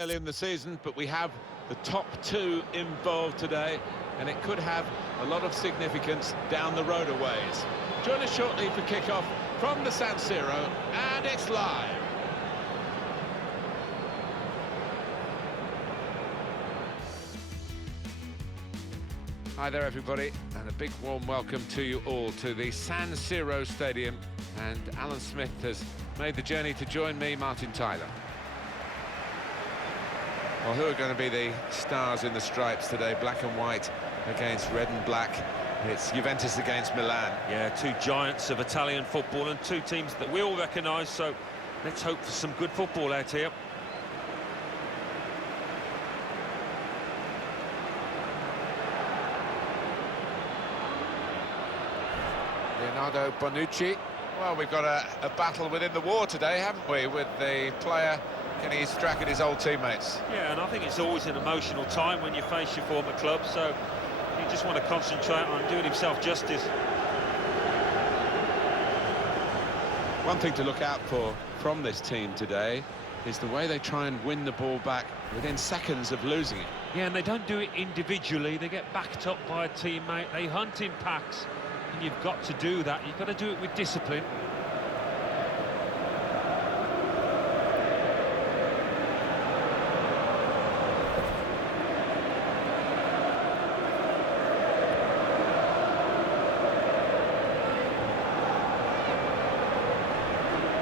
Early in the season, but we have the top two involved today, and it could have a lot of significance down the road a ways. Join us shortly for kick-off from the San Siro, and it's live. Hi there, everybody, and a big warm welcome to you all to the San Siro Stadium. And Alan Smith has made the journey to join me, Martin Tyler. Well, who are going to be the stars in the stripes today? Black and white against red and black. It's Juventus against Milan. Yeah, two giants of Italian football and two teams that we all recognise, so let's hope for some good football out here. Leonardo Bonucci. Well, we've got a battle within the war today, haven't we, with the player getting his crack at his old teammates. Yeah, and I think it's always an emotional time when you face your former club, so you just want to concentrate on doing himself justice. One thing to look out for from this team today is the way they try and win the ball back within seconds of losing it. Yeah, and they don't do it individually, they get backed up by a teammate, they hunt in packs, and you've got to do that, you've got to do it with discipline.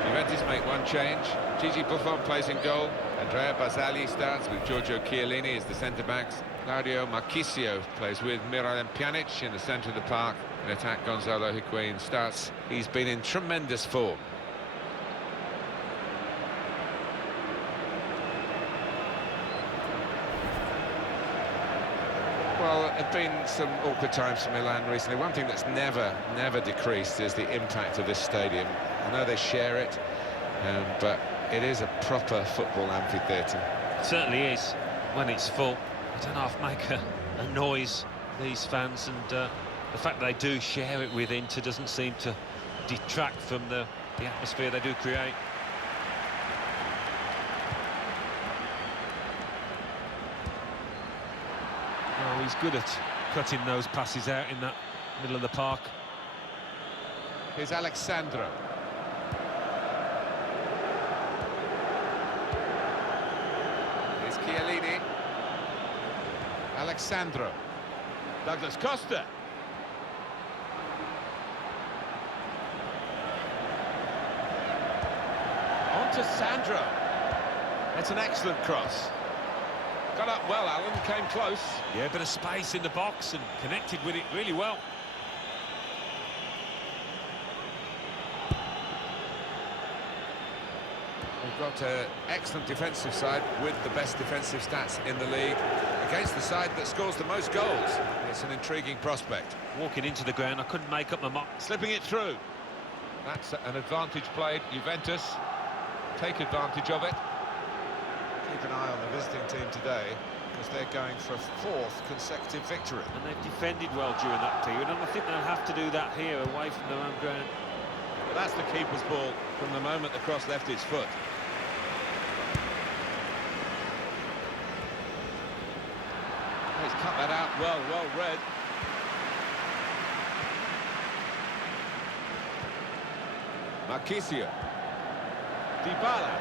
Juventus make one change. Gigi Buffon plays in goal. Andrea Barzagli starts with Giorgio Chiellini as the centre-backs. Claudio Marchisio plays with Miralem Pjanic in the centre of the park. In attack, Gonzalo Higuain starts. He's been in tremendous form. Well, there have been some awkward times for Milan recently. One thing that's never decreased is the impact of this stadium. I know they share it, but it is a proper football amphitheatre. It certainly is, when it's full. I don't half make a noise, these fans, and the fact they do share it with Inter doesn't seem to detract from the atmosphere they do create. Oh, he's good at cutting those passes out in that middle of the park. Here's Alexandro. Here's Chiellini. Alexandro. Douglas Costa. On to Sandro. It's an excellent cross. Got up well, Alan, came close. Yeah, a bit of space in the box and connected with it really well. We've got an excellent defensive side with the best defensive stats in the league against the side that scores the most goals. It's an intriguing prospect. Walking into the ground, I couldn't make up my mind. Slipping it through. That's an advantage played. Juventus take advantage of it. Keep an eye on the visiting team today, because they're going for a fourth consecutive victory. And they've defended well during that period, and I think they'll have to do that here, away from their own ground. But that's the keeper's ball from the moment the cross left his foot. He's cut that out well read. Marchisio. Dybala.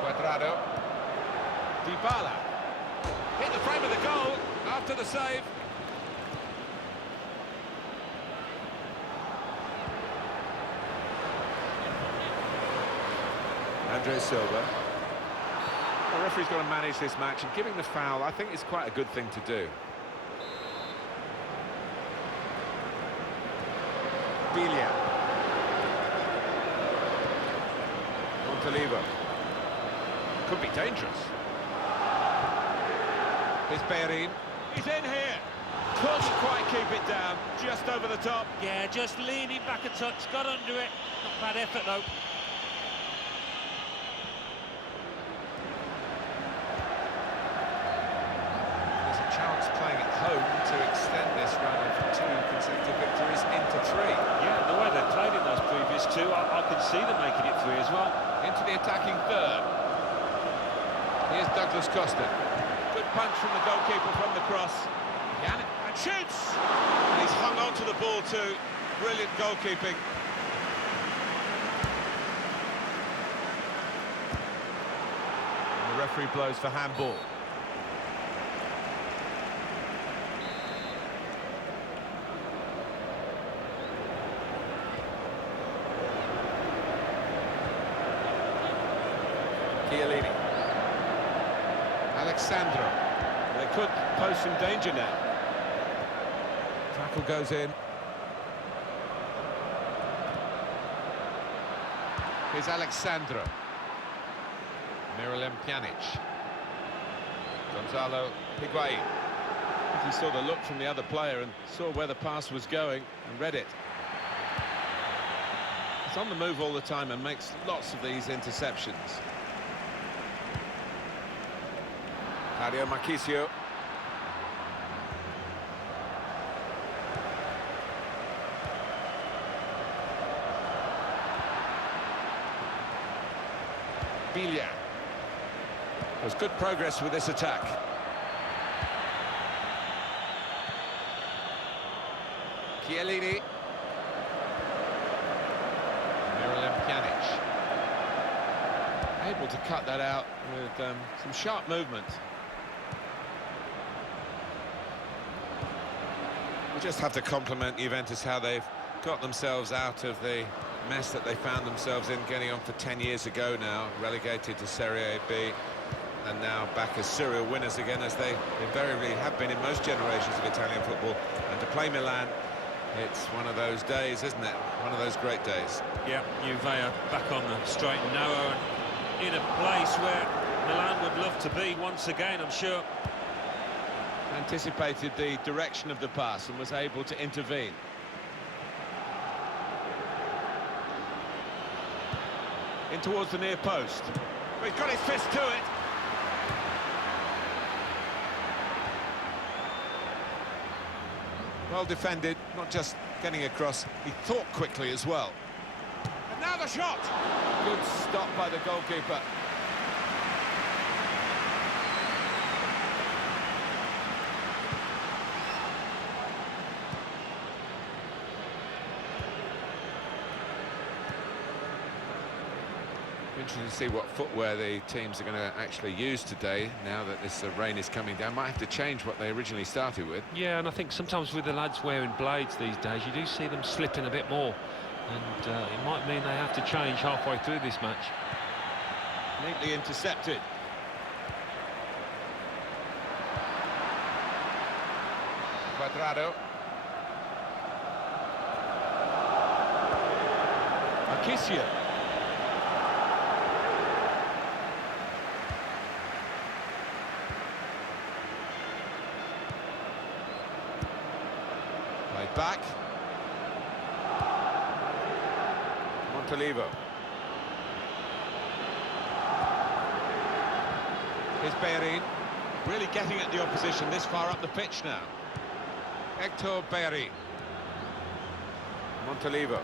Cuadrado. Dybala. Hit the frame of the goal after the save. Andre Silva. The referee's got to manage this match, and giving the foul, I think, is quite a good thing to do. Biglia. Montalivo. Could be dangerous. Here's Bellerin. He's in here. Couldn't quite keep it down. Just over the top. Yeah, just leaning back a touch. Got under it. Not bad effort, though. Chance playing at home to extend this run of two consecutive victories into three. Yeah, the way they played in those previous previous two, I can see them making it 3 as well. Into the attacking third. Here's Douglas Costa. Good punch from the goalkeeper from the cross. And shoots! And he's hung on to the ball too. Brilliant goalkeeping. And the referee blows for handball. Chiellini. Alexandro. They could pose some danger now. Tackle goes in. Here's Alexandro. Milan Pjanic. Gonzalo Higuain. He saw the look from the other player and saw where the pass was going and read it. He's on the move all the time and makes lots of these interceptions. Marchisio. Milan. There's good progress with this attack. Chiellini. Milan Pjanic. Able to cut that out with some sharp movement. We just have to compliment Juventus how they've got themselves out of the mess that they found themselves in getting on for 10 years ago now, relegated to Serie B, and now back as serial winners again, as they invariably have been in most generations of Italian football. And to play Milan, it's one of those days, isn't it? One of those great days. Yeah, Juve are back on the straight and narrow, and in a place where Milan would love to be once again, I'm sure. Anticipated the direction of the pass and was able to intervene. In towards the near post. He's got his fist to it. Well defended, not just getting across, he thought quickly as well. And now the shot! Good stop by the goalkeeper. Interesting to see what footwear the teams are going to actually use today, now that this rain is coming down. Might have to change what they originally started with. Yeah, and I think sometimes with the lads wearing blades these days, you do see them slipping a bit more. And it might mean they have to change halfway through this match. Neatly intercepted. Quadrado. Marchisio. Played back. Montolivo. Here's Bellerin. Really getting at the opposition this far up the pitch now. Hector Bellerin. Montolivo.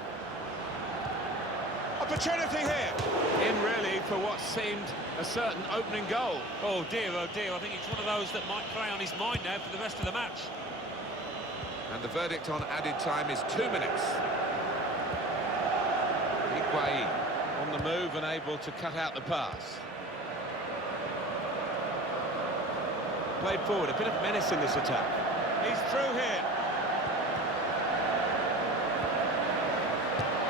Opportunity here. In really for what seemed a certain opening goal. Oh dear, I think it's one of those that might play on his mind now for the rest of the match. And the verdict on added time is 2 minutes. Higuain. On the move and able to cut out the pass. Played forward, a bit of menace in this attack. He's through here.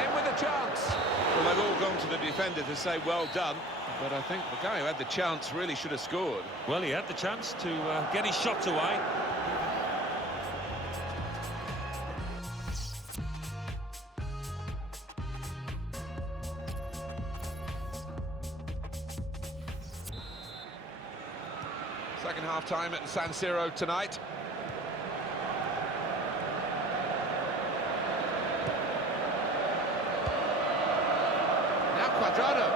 In with a chance. Well, they've all gone to the defender to say well done, but I think the guy who had the chance really should have scored. Well, he had the chance to get his shot away. Second half time at San Siro tonight. Now Quadrado.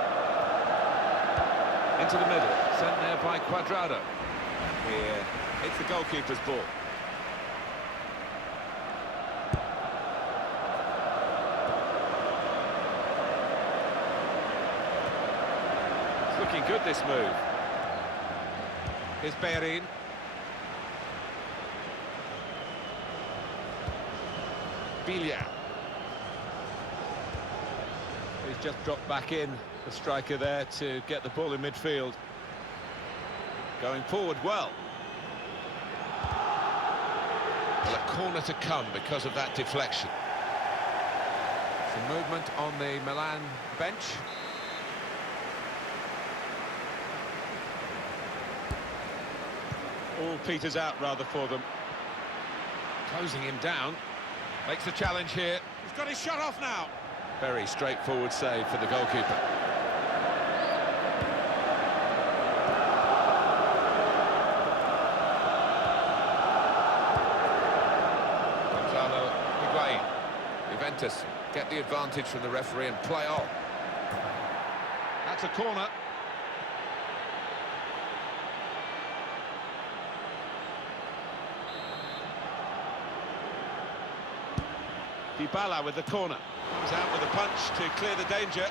Into the middle, sent there by Quadrado. Here, it's the goalkeeper's ball. looking good, this move. Here's Bellerin. Bilia. He's just dropped back in, the striker there, to get the ball in midfield. Going forward well. Well, a corner to come because of that deflection. Some movement on the Milan bench. All peters out, rather, for them. Closing him down. Makes the challenge here. He's got his shot off now. Very straightforward save for the goalkeeper. Gonzalo Higuain. Juventus get the advantage from the referee and play on. That's a corner. Dybala with the corner. Comes out with a punch to clear the danger.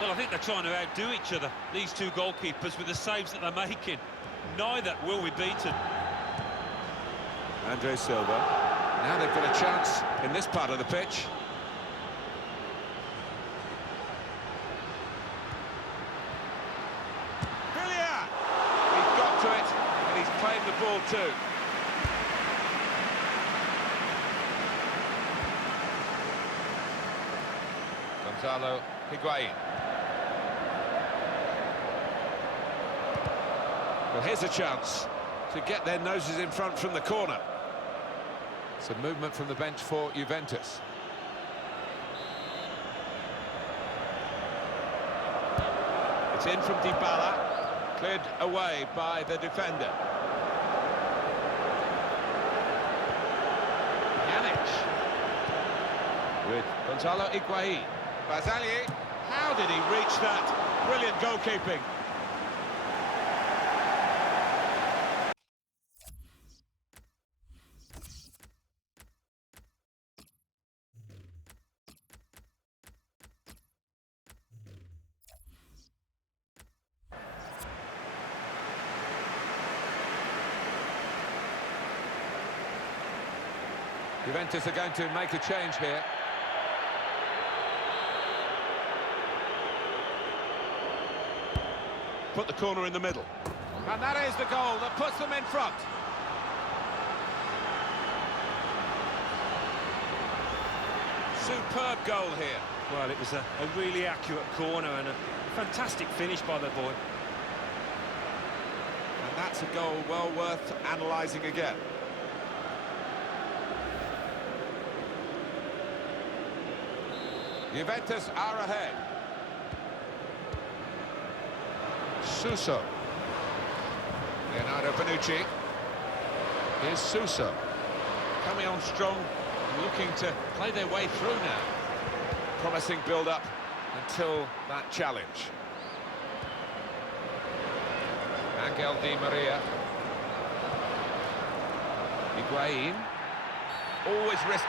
Well, I think they're trying to outdo each other, these two goalkeepers, with the saves that they're making. Neither will be beaten. Andre Silva. Now they've got a chance in this part of the pitch. Brilliant! He's got to it, and he's playing the ball too. Gonzalo Higuain. Well, here's a chance to get their noses in front from the corner. Some movement from the bench for Juventus. It's in from Dybala, cleared away by the defender. Pjanic with Gonzalo Higuain. Barzagli, how did he reach that? Brilliant goalkeeping. Juventus are going to make a change here. Put the corner in the middle. And that is the goal that puts them in front. Superb goal here. Well, it was a really accurate corner and a fantastic finish by the boy. And that's a goal well worth analysing again. Juventus are ahead. Suso. Leonardo Bonucci. Here's Suso. Coming on strong, looking to play their way through now. Promising build-up until that challenge. Angel Di Maria. Higuain. Always risk.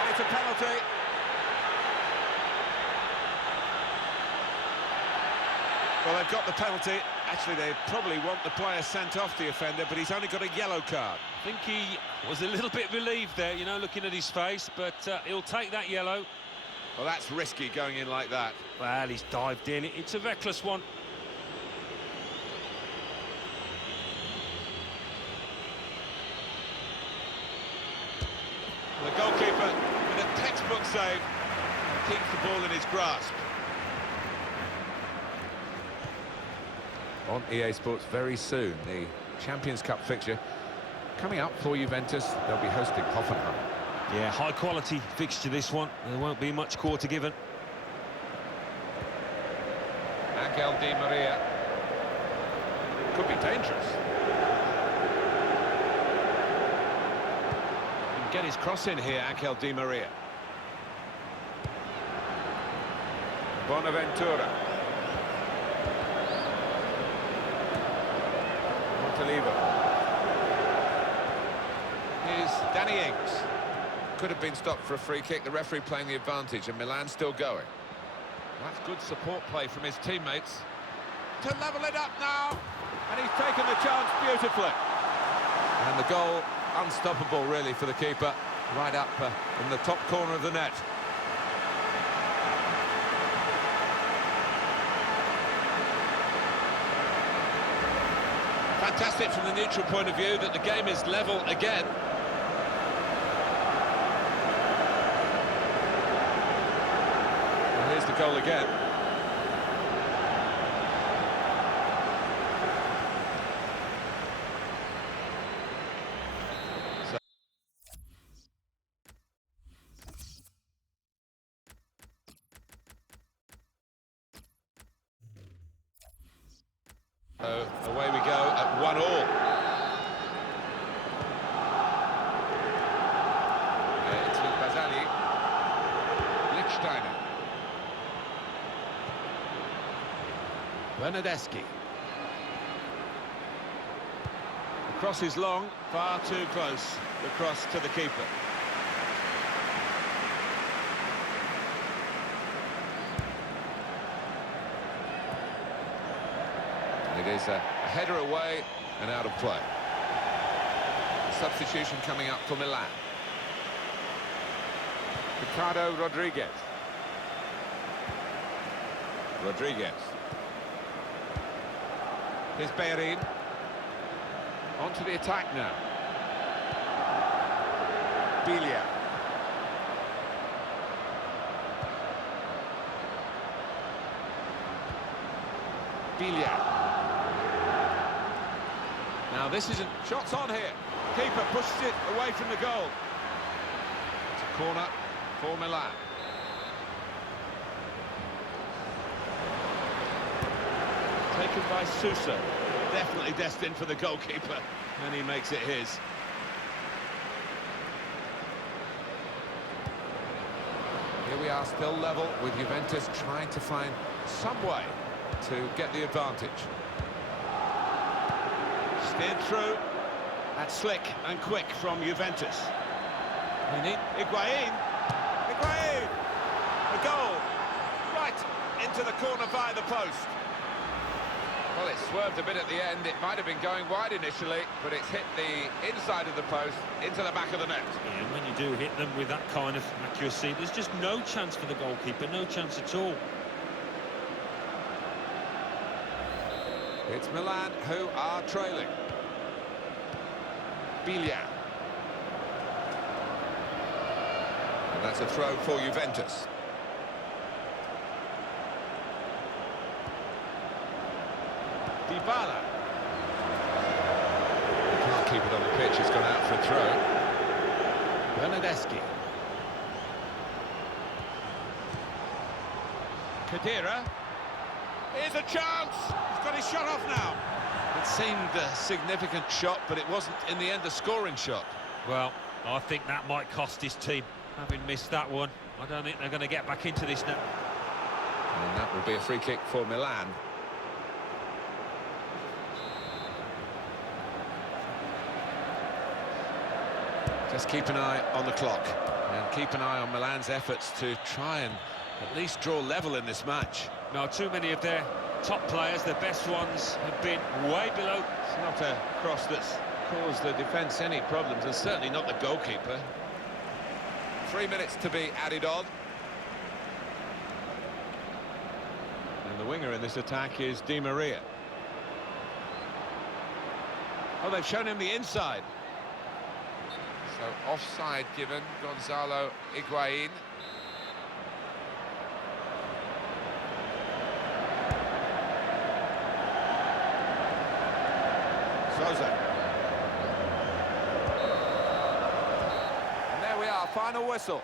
And it's a penalty. Well, they've got the penalty. Actually, they probably want the player sent off, the offender, but he's only got a yellow card. I think he was a little bit relieved there, you know, looking at his face, but he'll take that yellow. Well, that's risky going in like that. Well, he's dived in. It's a reckless one. The goalkeeper with a textbook save keeps the ball in his grasp. On EA Sports very soon, the Champions Cup fixture coming up for Juventus. They'll be hosting Hoffenheim. Yeah, high-quality fixture, this one. There won't be much quarter given. Angel Di Maria. Could be dangerous. And get his cross in here, Angel Di Maria. Bonaventura. Here's Danny Ings. Could have been stopped for a free kick. The referee playing the advantage, and Milan still going. That's good support play from his teammates. to level it up now. And he's taken the chance beautifully. And the goal, unstoppable really for the keeper. Right up in the top corner of the net. Fantastic from the neutral point of view that the game is level again. And here's the goal again. So away we go at 1-1. It's with Bazali. Lichtsteiner. Bernardeschi. The cross is long, far too close. The cross to the keeper. It is a header away and out of play. Substitution coming up for Milan. Ricardo Rodriguez. Here's Bellerin. On to the attack now. Biglia. Now this isn't... Shots on here. Keeper pushes it away from the goal. It's a corner for Milan. Taken by Sousa. Definitely destined for the goalkeeper. And he makes it his. Here we are, still level, with Juventus trying to find some way to get the advantage. Steered through. That's slick and quick from Juventus. Higuain. The goal. Right into the corner by the post. Well, it swerved a bit at the end. It might have been going wide initially, but it's hit the inside of the post into the back of the net. Yeah, and when you do hit them with that kind of accuracy, there's just no chance for the goalkeeper, no chance at all. It's Milan who are trailing. Biglia. And that's a throw for Juventus. Dybala. He can't keep it on the pitch, it's gone out for a throw. Bernardeschi. Khedira. Here's a chance! He's got his shot off now. It seemed a significant shot, but it wasn't in the end a scoring shot. Well, I think that might cost his team. Having missed that one, I don't think they're going to get back into this now. And that will be a free kick for Milan. Just keep an eye on the clock and keep an eye on Milan's efforts to try and at least draw level in this match. Now, too many of their top players, their best ones, have been way below. It's not a cross that's caused the defence any problems, and certainly not the goalkeeper. 3 minutes to be added on. And the winger in this attack is Di Maria. Oh, they've shown him the inside. So offside given, Gonzalo Higuain. Sousa. And there we are, final whistle.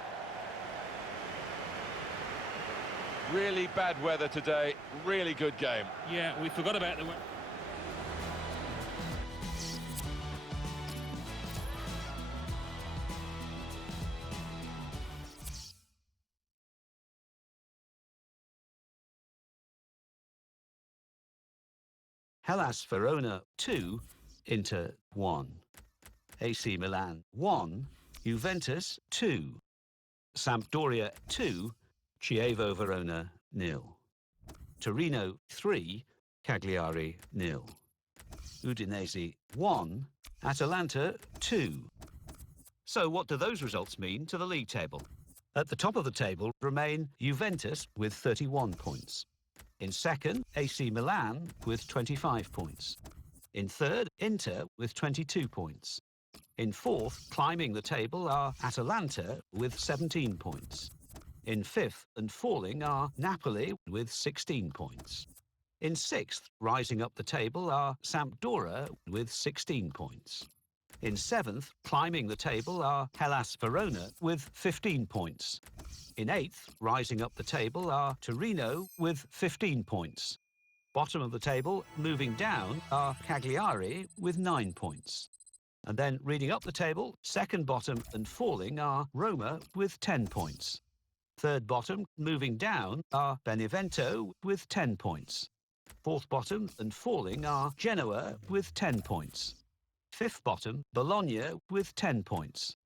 Really bad weather today, really good game. Yeah, we forgot about the... Hellas Verona 2, Inter 1. AC Milan 1, Juventus 2. Sampdoria 2, Chievo Verona 0. Torino 3, Cagliari 0. Udinese 1, Atalanta 2. So what do those results mean to the league table? At the top of the table remain Juventus with 31 points. In second, AC Milan with 25 points. In third, Inter with 22 points. In fourth, climbing the table are Atalanta with 17 points. In fifth and falling are Napoli with 16 points. In sixth, rising up the table are Sampdoria with 16 points. In seventh, climbing the table are Hellas Verona with 15 points. In eighth, rising up the table are Torino with 15 points. Bottom of the table, moving down, are Cagliari with 9 points. And then reading up the table, second bottom and falling are Roma with 10 points. Third bottom, moving down, are Benevento with 10 points. Fourth bottom and falling are Genoa with 10 points. Fifth bottom, Bologna with 10 points.